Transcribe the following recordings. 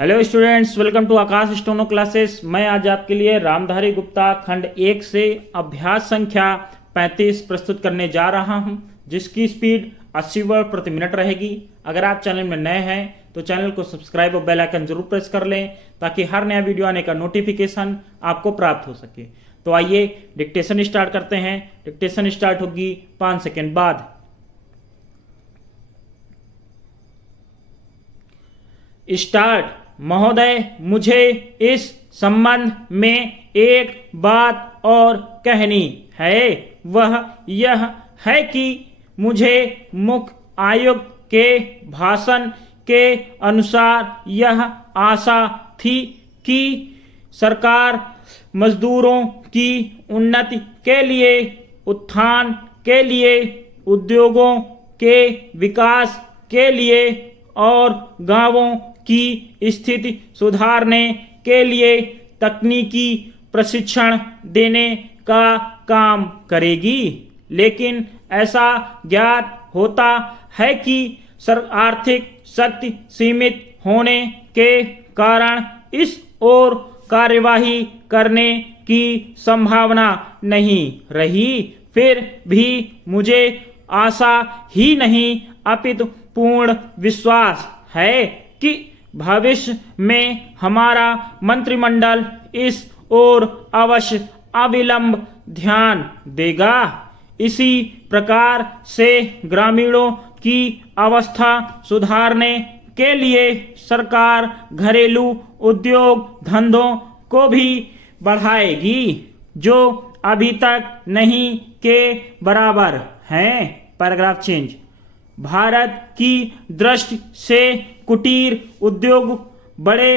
Hello students, welcome to Akash स्टोनो classes. मैं आज आपके लिए रामधारी गुप्ता खंड 1 से अभ्यास संख्या 35 प्रस्तुत करने जा रहा हूं, जिसकी स्पीड 80 वर्ड प्रति मिनट रहेगी। अगर आप चैनल में नए हैं तो चैनल को सब्सक्राइब और बेल आइकन जरूर प्रेस कर लें, ताकि हर नया वीडियो आने का नोटिफिकेशन आपको प्राप्त हो सके। तो आइए डिक्टेशन स्टार्ट करते हैं। डिक्टेशन स्टार्ट होगी 5 सेकेंड बाद। स्टार्ट। महोदय, मुझे इस संबंध में एक बात और कहनी है। वह यह है कि मुझे मुख्य आयुक्त के भाषण के अनुसार यह आशा थी कि सरकार मजदूरों की उन्नति के लिए, उत्थान के लिए, उद्योगों के विकास के लिए और गांवों की स्थिति सुधारने के लिए तकनीकी प्रशिक्षण देने का काम करेगी। लेकिन ऐसा ज्ञात होता है कि आर्थिक शक्ति सीमित होने के कारण इस ओर कार्यवाही करने की संभावना नहीं रही। फिर भी मुझे आशा ही नहीं अपितु पूर्ण विश्वास है कि भविष्य में हमारा मंत्रिमंडल इस ओर अवश्य अविलंब ध्यान देगा। इसी प्रकार से ग्रामीणों की अवस्था सुधारने के लिए सरकार घरेलू उद्योग धंधों को भी बढ़ाएगी, जो अभी तक नहीं के बराबर हैं। Paragraph change. भारत की दृष्टि से कुटीर उद्योग बड़े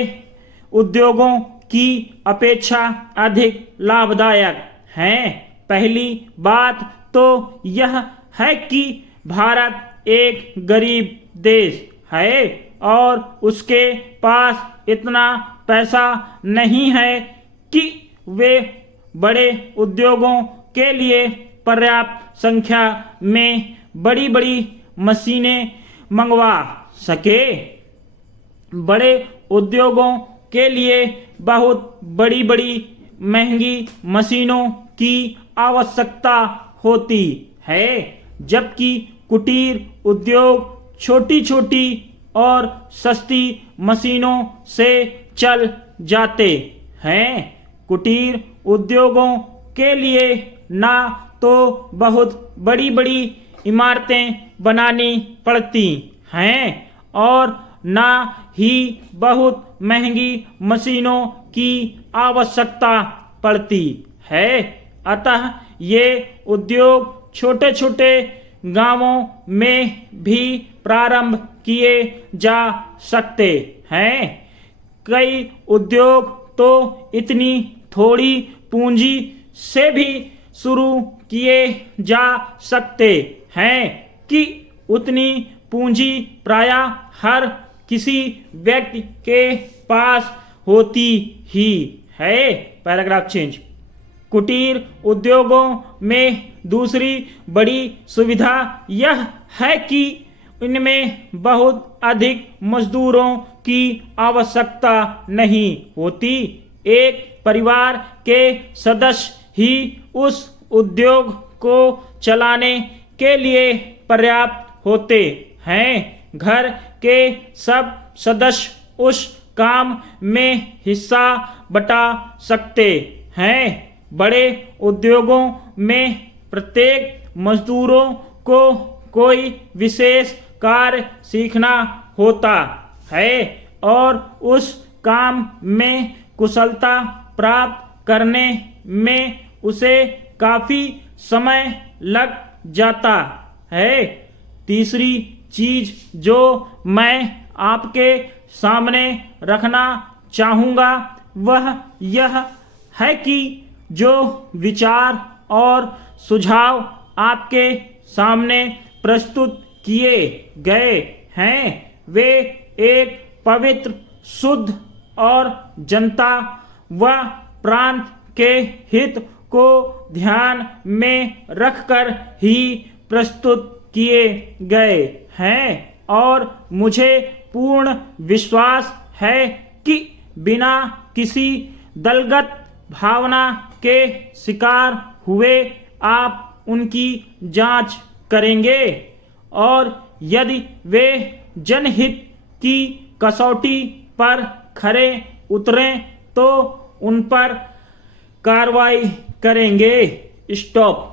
उद्योगों की अपेक्षा अधिक लाभदायक हैं। पहली बात तो यह है कि भारत एक गरीब देश है और उसके पास इतना पैसा नहीं है कि वे बड़े उद्योगों के लिए पर्याप्त संख्या में बड़ी बड़ी मशीनें मंगवा सके। बड़े उद्योगों के लिए बहुत बड़ी बड़ी महंगी मशीनों की आवश्यकता होती है, जबकि कुटीर उद्योग छोटी छोटी और सस्ती मशीनों से चल जाते हैं। कुटीर उद्योगों के लिए ना तो बहुत बड़ी बड़ी इमारतें बनानी पड़ती हैं और ना ही बहुत महंगी मशीनों की आवश्यकता पड़ती है। अतः ये उद्योग छोटे छोटे गांवों में भी प्रारंभ किए जा सकते हैं। कई उद्योग तो इतनी थोड़ी पूंजी से भी शुरू किए जा सकते हैं कि उतनी पूंजी प्रायः हर किसी व्यक्ति के पास होती ही है। Paragraph change. कुटीर उद्योगों में दूसरी बड़ी सुविधा यह है कि इनमें बहुत अधिक मजदूरों की आवश्यकता नहीं होती। एक परिवार के सदस्य ही उस उद्योग को चलाने के लिए पर्याप्त होते हैं। घर के सब सदस्य उस काम में हिस्सा बटा सकते हैं। बड़े उद्योगों में प्रत्येक मजदूरों को कोई विशेष कार्य सीखना होता है और उस काम में कुशलता प्राप्त करने में उसे काफी समय लग जाता है। तीसरी चीज जो मैं आपके सामने रखना चाहूँगा वह यह है कि जो विचार और सुझाव आपके सामने प्रस्तुत किए गए हैं वे एक पवित्र, शुद्ध और जनता व प्रांत के हित को ध्यान में रखकर ही प्रस्तुत किए गए हैं और मुझे पूर्ण विश्वास है कि बिना किसी दलगत भावना के शिकार हुए आप उनकी जांच करेंगे और यदि वे जनहित की कसौटी पर खरे उतरें तो उन पर कार्रवाई करेंगे। स्टॉप।